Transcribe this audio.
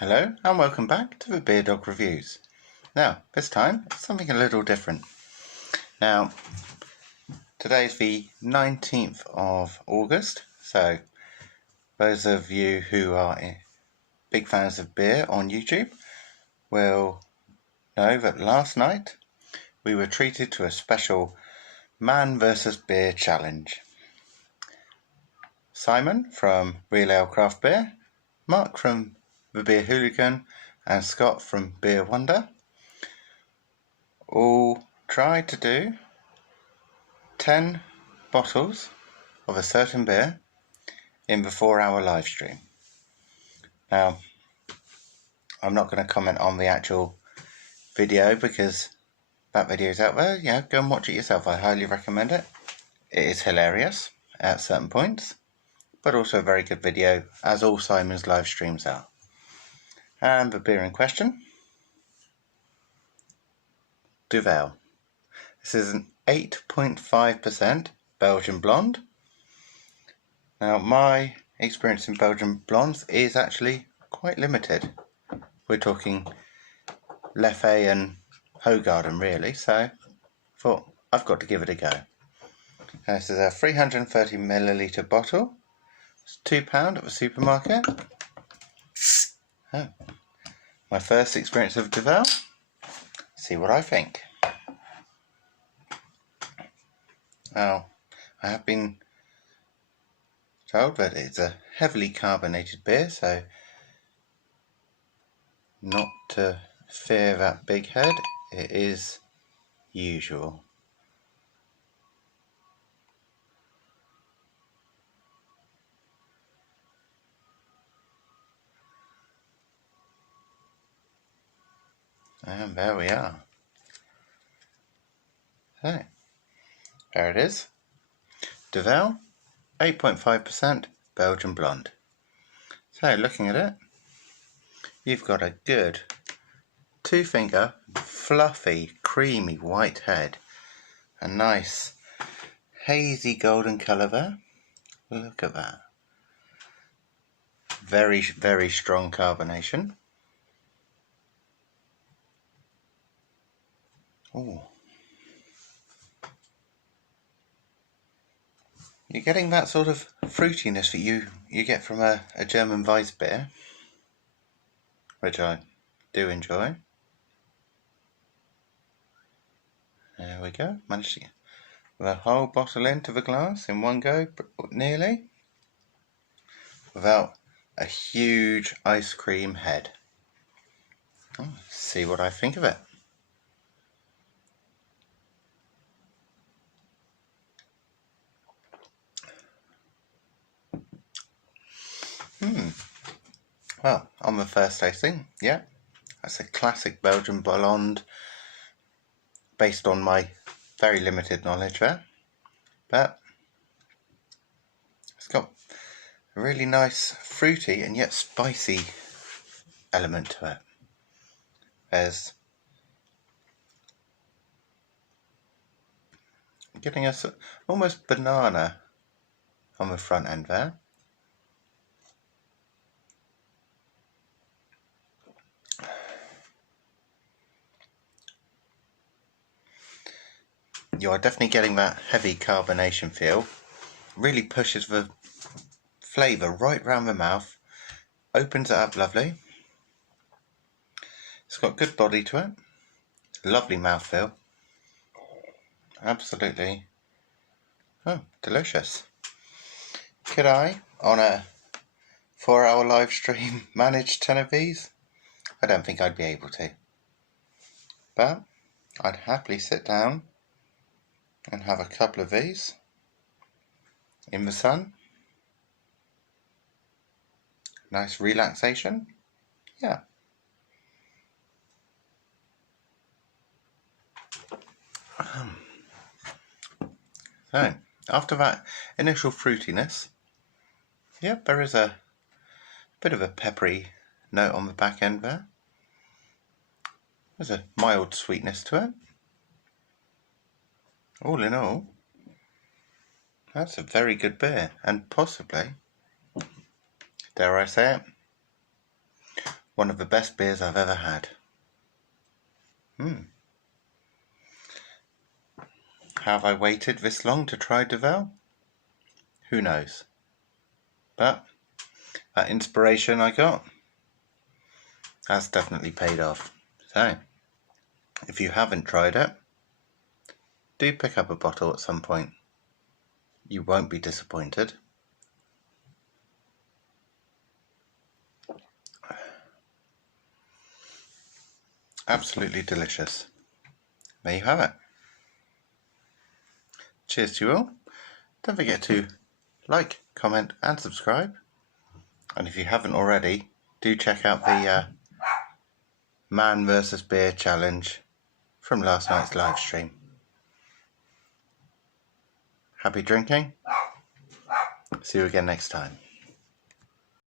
Hello and welcome back to the Beer Dog Reviews. Now, this time it's something a little different. Now, today's the 19th of August, so those of you who are big fans of beer on YouTube will know that last night we were treated to a special Man vs Beer challenge. Simon from Real Ale Craft Beer, Mark from the Beer Hooligan and Scott from Beer Wonder all tried to do 10 bottles of a certain beer in the 4-hour live stream. Now, I'm not going to comment on the actual video because that video is out there. Yeah, go and watch it yourself. I highly recommend it. It is hilarious at certain points, but also a very good video, as all Simon's live streams are. And the beer in question, Duvel. This is an 8.5% Belgian blonde. Now, my experience in Belgian blondes is actually quite limited. We're talking Leffe and Hoegaarden really, so I thought I've got to give it a go. This is a 330ml bottle. It's £2 at the supermarket. Oh, my first experience of Duvel. See what I think. Now, I have been told that it's a heavily carbonated beer, so not to fear that big head, it is usual. And there we are. So, there it is. Duvel, 8.5% Belgian blonde. So, looking at it, you've got a good 2-finger, fluffy, creamy white head. A nice hazy golden colour there. Look at that. Very, very strong carbonation. Oh, you're getting that sort of fruitiness that you get from a German Weiss beer, which I do enjoy. There we go, managed to get the whole bottle into the glass in one go, nearly, without a huge ice cream head. Let's see what I think of it. Well, on the first tasting, yeah, that's a classic Belgian blonde, based on my very limited knowledge there, but it's got a really nice fruity and yet spicy element to it. There's getting a almost banana on the front end there. You are definitely getting that heavy carbonation feel. Really pushes the flavour right round the mouth. Opens it up lovely. It's got good body to it. Lovely mouthfeel. Absolutely. Oh, delicious. Could I, on a 4-hour live stream, manage 10 of these? I don't think I'd be able to. But I'd happily sit down and have a couple of these in the sun. Nice relaxation. Yeah. So, after that initial fruitiness, yeah, there is a bit of a peppery note on the back end there. There's a mild sweetness to it. All in all, that's a very good beer, and possibly, dare I say it, one of the best beers I've ever had. Have I waited this long to try Duvel? Who knows? But that inspiration I got has definitely paid off. So, if you haven't tried it, do pick up a bottle at some point. You won't be disappointed. Absolutely delicious. There you have it. Cheers to you all. Don't forget to like, comment and subscribe. And if you haven't already, do check out the Man versus Beer challenge from last night's live stream. Happy drinking. See you again next time.